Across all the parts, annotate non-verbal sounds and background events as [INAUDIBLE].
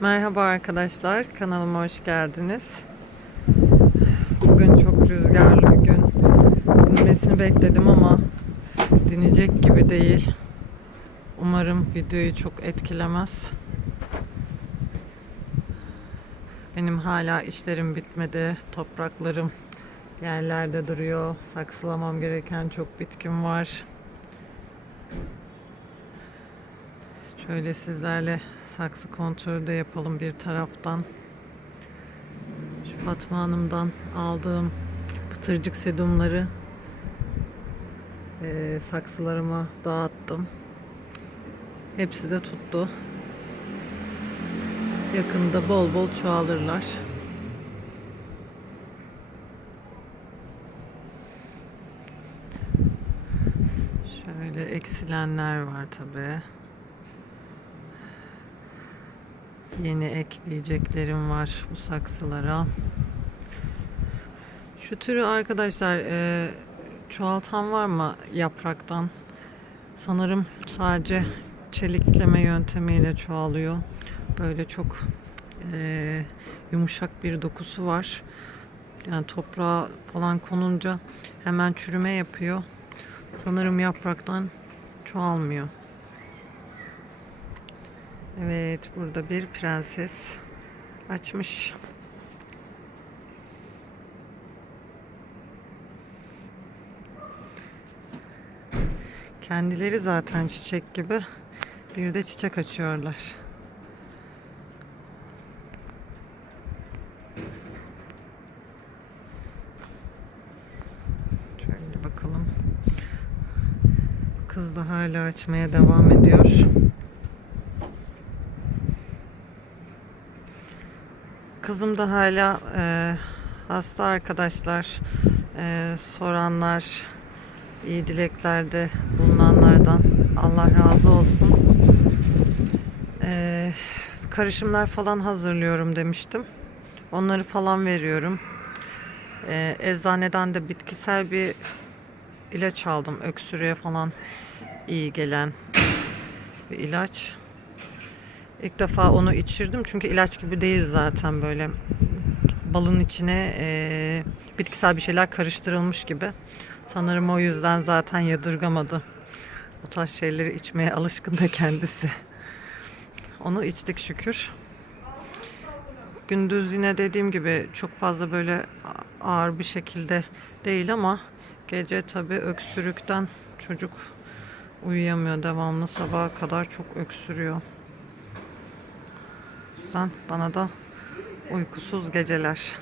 Merhaba arkadaşlar, kanalıma hoş geldiniz. Bugün çok rüzgarlı bir gün. Dinmesini bekledim ama dinecek gibi değil. Umarım videoyu çok etkilemez. Benim hala işlerim bitmedi. Topraklarım yerlerde duruyor. Saksılamam gereken çok bitkim var. Şöyle sizlerle saksı kontrolü de yapalım bir taraftan. Şu Fatma Hanım'dan aldığım pıtırcık sedumları eee, saksılarıma dağıttım. Hepsi de tuttu. Yakında bol bol çoğalırlar. Şöyle eksilenler var tabii. Yeni ekleyeceklerim var bu saksılara. Şu türü arkadaşlar e, çoğaltan var mı yapraktan? Sanırım sadece çelikleme yöntemiyle çoğalıyor. Böyle çok e, yumuşak bir dokusu var. Yani toprağa falan konunca hemen çürüme yapıyor. Sanırım yapraktan çoğalmıyor. Evet, burada bir prenses açmış. Kendileri zaten çiçek gibi. Bir de çiçek açıyorlar. Şöyle bakalım. Kız da hala açmaya devam ediyor. Kızım da hala e, hasta arkadaşlar. E, soranlar, iyi dileklerde bulunanlardan Allah razı olsun. E, karışımlar falan hazırlıyorum demiştim. Onları falan veriyorum. E, eczaneden de bitkisel bir ilaç aldım. Öksürüğe falan iyi gelen bir ilaç. İlk defa onu içirdim çünkü ilaç gibi değil zaten böyle balın içine e, bitkisel bir şeyler karıştırılmış gibi. Sanırım o yüzden zaten yadırgamadı. Bu tarz şeyleri içmeye alışkın da kendisi. Onu içtik şükür. Gündüz yine dediğim gibi çok fazla böyle ağır bir şekilde değil ama gece tabii öksürükten çocuk uyuyamıyor devamlı sabaha kadar çok öksürüyor yüzden bana da uykusuz geceler.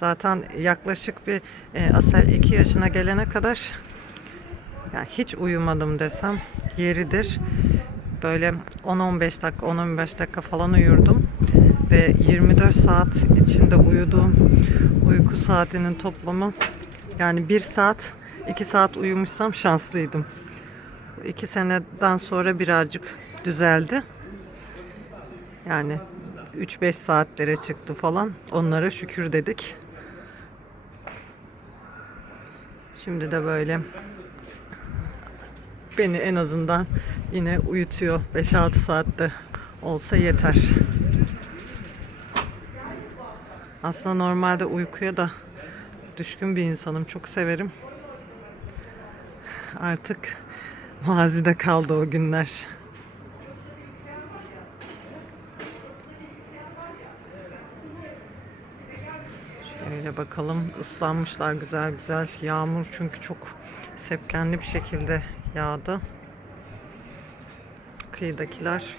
Zaten yaklaşık bir e, Asel 2 yaşına gelene kadar yani hiç uyumadım desem yeridir. Böyle 10-15 dakika, 10-15 dakika falan uyurdum. Ve 24 saat içinde uyuduğum uyku saatinin toplamı yani 1 saat, 2 saat uyumuşsam şanslıydım. 2 seneden sonra birazcık düzeldi. Yani 3-5 saatlere çıktı falan. Onlara şükür dedik. Şimdi de böyle beni en azından yine uyutuyor. 5-6 saatte olsa yeter. Aslında normalde uykuya da düşkün bir insanım. Çok severim. Artık [LAUGHS] mazide kaldı o günler. Şöyle bakalım ıslanmışlar güzel güzel. Yağmur çünkü çok sepkenli bir şekilde yağdı. Kıyıdakiler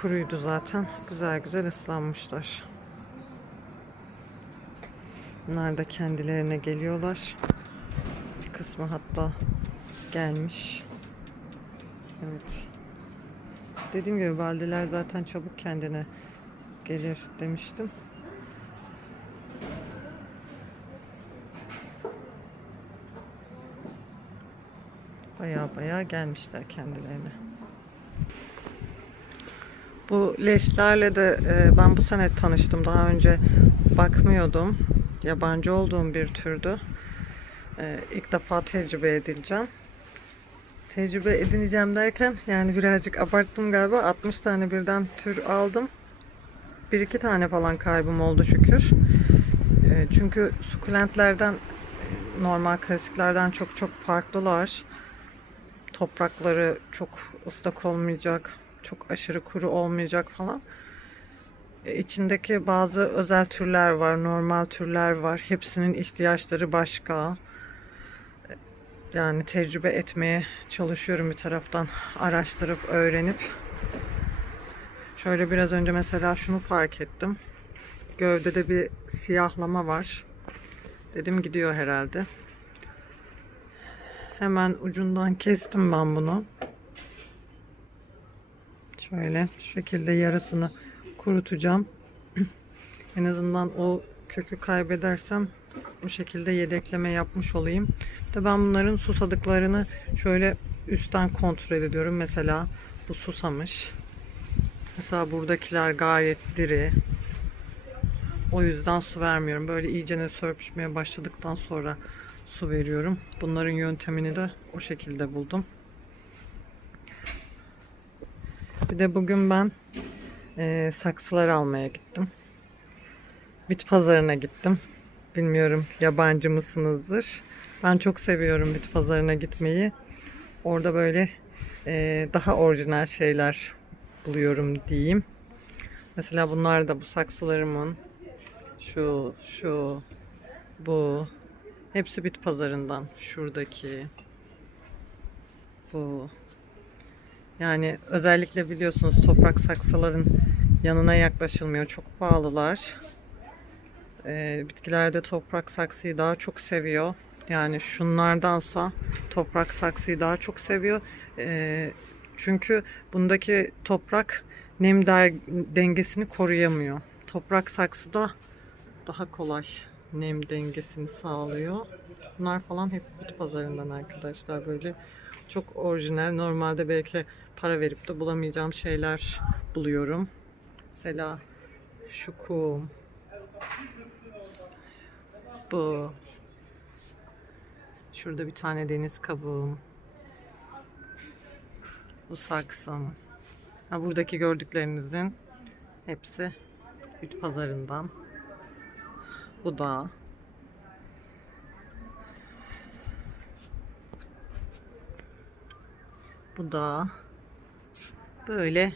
kuruydu zaten. Güzel güzel ıslanmışlar. Bunlar da kendilerine geliyorlar. Bir kısmı hatta gelmiş. Evet. Dediğim gibi valideler zaten çabuk kendine gelir demiştim. Baya baya gelmişler kendilerine. Bu leşlerle de e, ben bu sene tanıştım. Daha önce bakmıyordum. Yabancı olduğum bir türdü. E, ilk defa tecrübe edileceğim. tecrübe edineceğim derken yani birazcık abarttım galiba. 60 tane birden tür aldım. Bir iki tane falan kaybım oldu şükür. E, Çünkü sukulentlerden normal klasiklerden çok çok farklılar. Toprakları çok ıslak olmayacak, çok aşırı kuru olmayacak falan. E, İçindeki bazı özel türler var, normal türler var. Hepsinin ihtiyaçları başka. Yani tecrübe etmeye çalışıyorum bir taraftan. Araştırıp, öğrenip. Şöyle biraz önce mesela şunu fark ettim. Gövdede bir siyahlama var. Dedim gidiyor herhalde. Hemen ucundan kestim ben bunu. Şöyle şu şekilde yarısını kurutacağım. [CLEARS THROAT] en azından o kökü kaybedersem bu şekilde yedekleme yapmış olayım. De ben bunların susadıklarını şöyle üstten kontrol ediyorum. Mesela bu susamış. Mesela buradakiler gayet diri. O yüzden su vermiyorum. Böyle iyicene sörpüşmeye başladıktan sonra su veriyorum. Bunların yöntemini de o şekilde buldum. Bir de bugün ben e, saksılar almaya gittim. Bit pazarına gittim. Bilmiyorum yabancı mısınızdır. Ben çok seviyorum bit pazarına gitmeyi. Orada böyle e, daha orijinal şeyler buluyorum diyeyim. Mesela bunlar da bu saksılarımın şu, şu, bu. Hepsi bit pazarından. Şuradaki. Bu. Yani özellikle biliyorsunuz toprak saksıların yanına yaklaşılmıyor. Çok pahalılar. Ee, bitkiler de toprak saksıyı daha çok seviyor. Yani şunlardansa toprak saksıyı daha çok seviyor. Ee, çünkü bundaki toprak nem dengesini koruyamıyor. Toprak saksıda daha kolay nem dengesini sağlıyor. Bunlar falan hep bit pazarından arkadaşlar böyle çok orijinal. Normalde belki para verip de bulamayacağım şeyler buluyorum. Mesela şu kum. Bu. Şurada bir tane deniz kabuğum. Bu saksım. Ha, buradaki gördüklerinizin hepsi bit pazarından. Bu da. Bu da. Böyle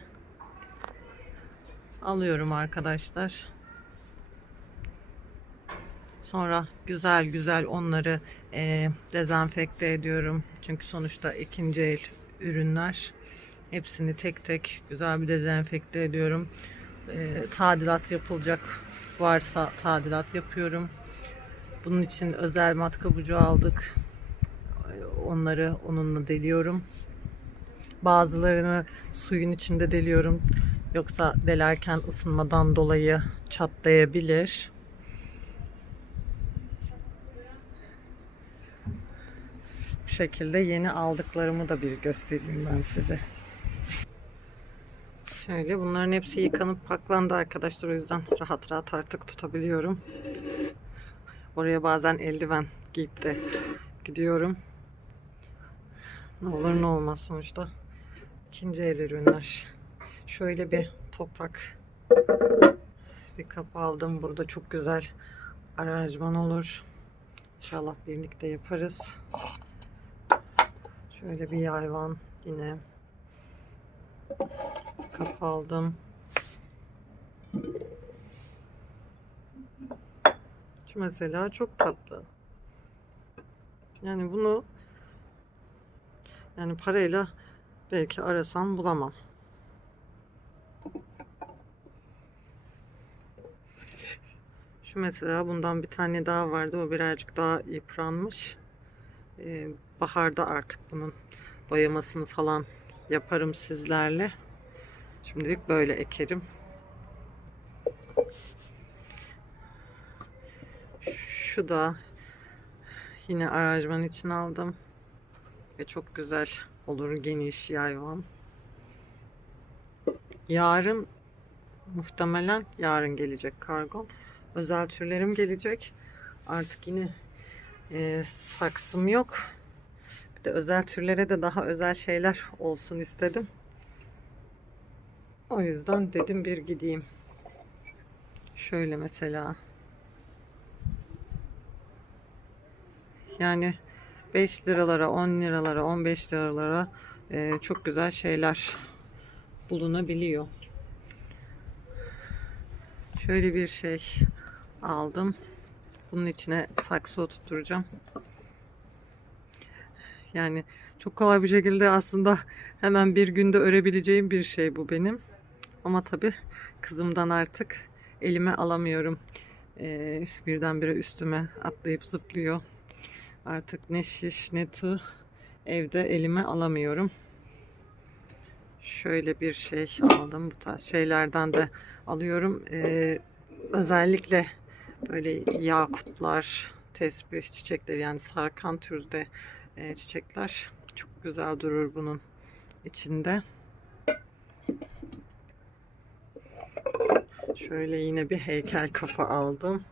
alıyorum arkadaşlar. Sonra güzel güzel onları eee dezenfekte ediyorum. Çünkü sonuçta ikinci el ürünler. Hepsini tek tek güzel bir dezenfekte ediyorum. Eee, tadilat yapılacak varsa tadilat yapıyorum. Bunun için özel matka bucu aldık. Onları onunla deliyorum. Bazılarını suyun içinde deliyorum. Yoksa delerken ısınmadan dolayı çatlayabilir. Bu şekilde yeni aldıklarımı da bir göstereyim ben size. Şöyle bunların hepsi yıkanıp paklandı arkadaşlar. O yüzden rahat rahat artık tutabiliyorum. Oraya bazen eldiven giyip de gidiyorum. Ne olur ne olmaz sonuçta. İkinci el ürünler. Şöyle bir toprak bir kap aldım. Burada çok güzel aranjman olur. İnşallah birlikte yaparız. Şöyle bir hayvan yine kap aldım. Şu mesela çok tatlı. Yani bunu yani parayla belki arasam bulamam. Şu mesela bundan bir tane daha vardı. O birazcık daha yıpranmış. Ee, baharda artık bunun boyamasını falan yaparım sizlerle. Şimdilik böyle ekerim. Şu da yine aranjman için aldım. Ve çok güzel olur geniş yayvan. Yarın muhtemelen yarın gelecek kargom. Özel türlerim gelecek. Artık yine e, saksım yok. Bir de özel türlere de daha özel şeyler olsun istedim. O yüzden dedim bir gideyim. Şöyle mesela. Yani 5 liralara, 10 liralara, 15 liralara e, çok güzel şeyler bulunabiliyor. Şöyle bir şey aldım. Bunun içine saksı oturtacağım. Yani çok kolay bir şekilde aslında hemen bir günde örebileceğim bir şey bu benim. Ama tabii kızımdan artık elime alamıyorum. Ee, birdenbire üstüme atlayıp zıplıyor. Artık ne şiş ne tığ evde elime alamıyorum. Şöyle bir şey aldım. Bu tarz şeylerden de alıyorum. Ee, özellikle böyle yakutlar, tesbih çiçekleri yani sarkan türde e, çiçekler çok güzel durur bunun içinde. Şöyle yine bir heykel kafa aldım.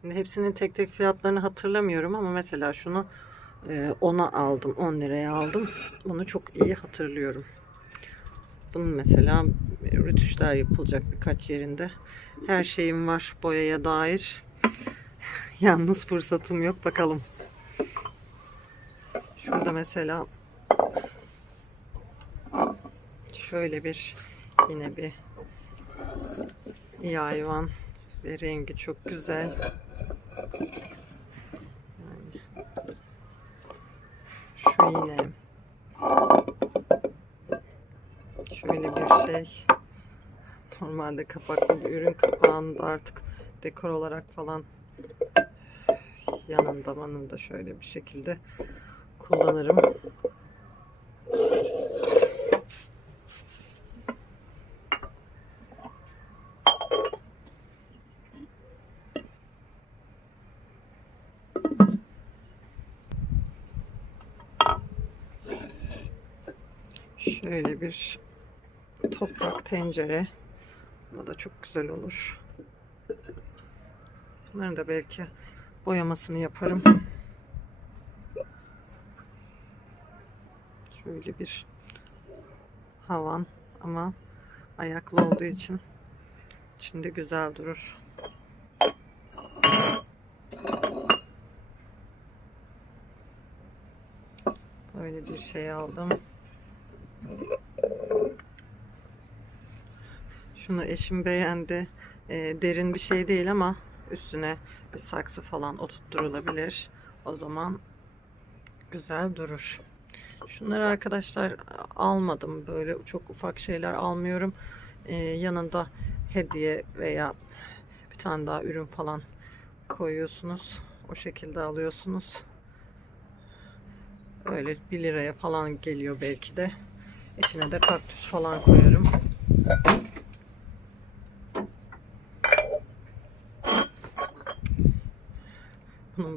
Şimdi hepsinin tek tek fiyatlarını hatırlamıyorum ama mesela şunu 10'a aldım. 10 liraya aldım. Bunu çok iyi hatırlıyorum. Bunun mesela rütüşler yapılacak birkaç yerinde. Her şeyim var boyaya dair. [LAUGHS] Yalnız fırsatım yok. Bakalım. Şurada mesela şöyle bir yine bir iyi hayvan ve rengi çok güzel. Yani şu yine şöyle bir şey normalde kapaklı bir ürün kapağında artık dekor olarak falan yanında manında şöyle bir şekilde kullanırım. Bir toprak tencere. Bu da çok güzel olur. Bunların da belki boyamasını yaparım. Şöyle bir havan ama ayaklı olduğu için içinde güzel durur. Böyle bir şey aldım. Şunu eşim beğendi. E, derin bir şey değil ama üstüne bir saksı falan oturtturulabilir. O zaman güzel durur. Şunları arkadaşlar almadım. Böyle çok ufak şeyler almıyorum. Ee, yanında hediye veya bir tane daha ürün falan koyuyorsunuz. O şekilde alıyorsunuz. Öyle 1 liraya falan geliyor belki de. İçine de kaktüs falan koyarım.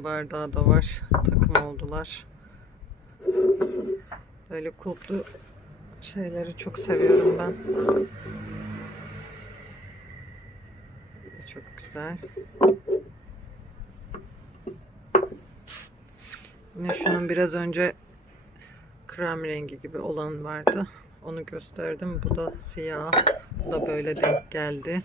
Bunun bardağı da var. Takım oldular. Böyle kulplu şeyleri çok seviyorum ben. Çok güzel. Yine şunun biraz önce krem rengi gibi olan vardı. Onu gösterdim. Bu da siyah. Bu da böyle denk geldi.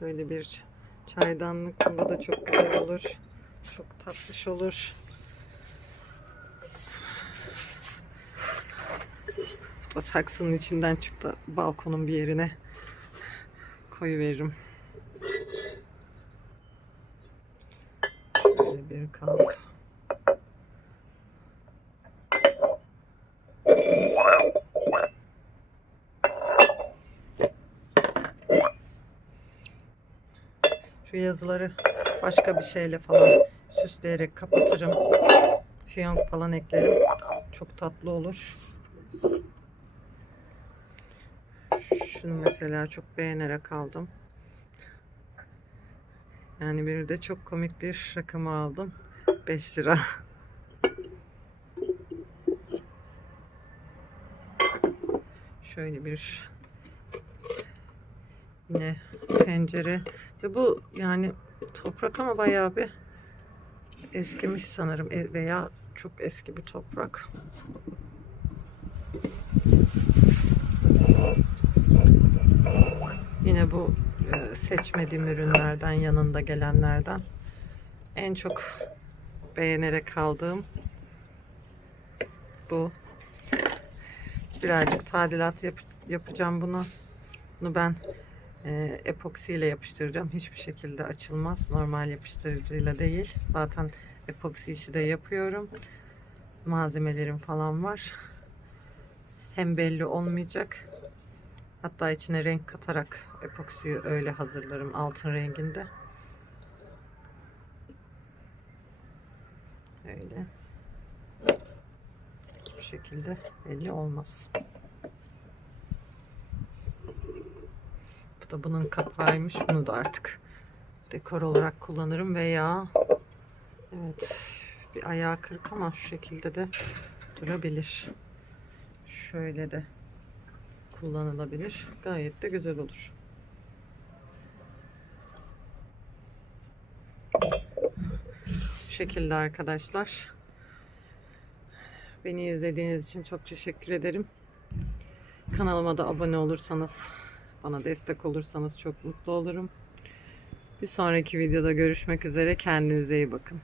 Şöyle bir çaydanlık bunda da çok güzel olur. Çok tatlış olur. O saksının içinden çıktı balkonun bir yerine koyu veririm. Şöyle bir kalk. Şu yazıları başka bir şeyle falan süsleyerek kapatırım. Fiyonk falan eklerim. Çok tatlı olur. Şunu mesela çok beğenerek aldım. Yani bir de çok komik bir rakamı aldım. 5 lira. Şöyle bir Yine pencere. Ve bu yani toprak ama bayağı bir eskimiş sanırım E- veya çok eski bir toprak. Yine bu e, seçmediğim ürünlerden yanında gelenlerden en çok beğenerek aldığım bu. Birazcık tadilat yap- yapacağım bunu. Bunu ben e, epoksi ile yapıştıracağım. Hiçbir şekilde açılmaz. Normal yapıştırıcıyla değil. Zaten epoksi işi de yapıyorum. Malzemelerim falan var. Hem belli olmayacak. Hatta içine renk katarak epoksiyi öyle hazırlarım altın renginde. Öyle. Bu şekilde belli olmaz. Da bunun kapağıymış. Bunu da artık dekor olarak kullanırım veya evet bir ayağı kırık ama şu şekilde de durabilir. Şöyle de kullanılabilir. Gayet de güzel olur. Bu şekilde arkadaşlar. Beni izlediğiniz için çok teşekkür ederim. Kanalıma da abone olursanız, bana destek olursanız çok mutlu olurum. Bir sonraki videoda görüşmek üzere. Kendinize iyi bakın.